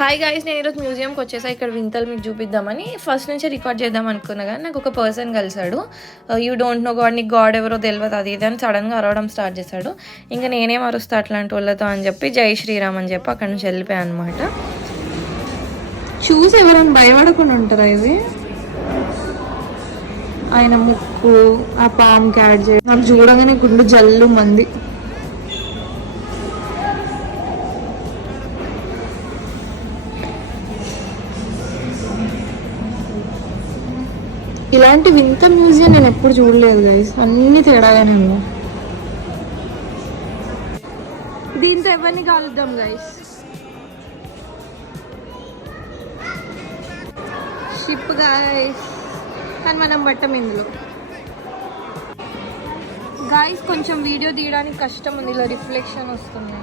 Hi guys, నేను ఈరోజు మ్యూజియంకి వచ్చేసా. ఇక్కడ వింతలు మీకు చూపిద్దామని ఫస్ట్ నుంచి రికార్డ్ చేద్దాం అనుకున్నా, కానీ నాకు ఒక పర్సన్ కలిసాడు. యూ డోంట్ నో గాడ్, నీకు గాడ్ ఎవరో తెలియదు అది ఇది అని సడన్గా అరవడం స్టార్ట్ చేశాడు. ఇంకా నేనేం అరుస్తా అట్లాంటి వాళ్ళతో అని చెప్పి జై శ్రీరామ్ అని చెప్పి అక్కడి నుంచి వెళ్ళిపోయాను అనమాట. చూసి ఎవరైనా భయపడకుండా ఉంటారా? ఇది ఆయన ముక్కు, ఆ పామ్ క్యాడ్ చేయడం నాకు చూడగానే గుండు జల్లు మంది. ఇలాంటి వింత మ్యూజియం నేను ఎప్పుడు చూడలేదు గైస్, అన్ని తేడాగానే ఉన్నాయి. దీంతో ఎవరిని కలుద్దాం గైస్? షిప్ గైస్, కానీ మనం పట్టం ఇందులో. గైస్ కొంచెం వీడియో తీయడానికి కష్టం ఉంది, ఇలా రిఫ్లెక్షన్ వస్తుంది.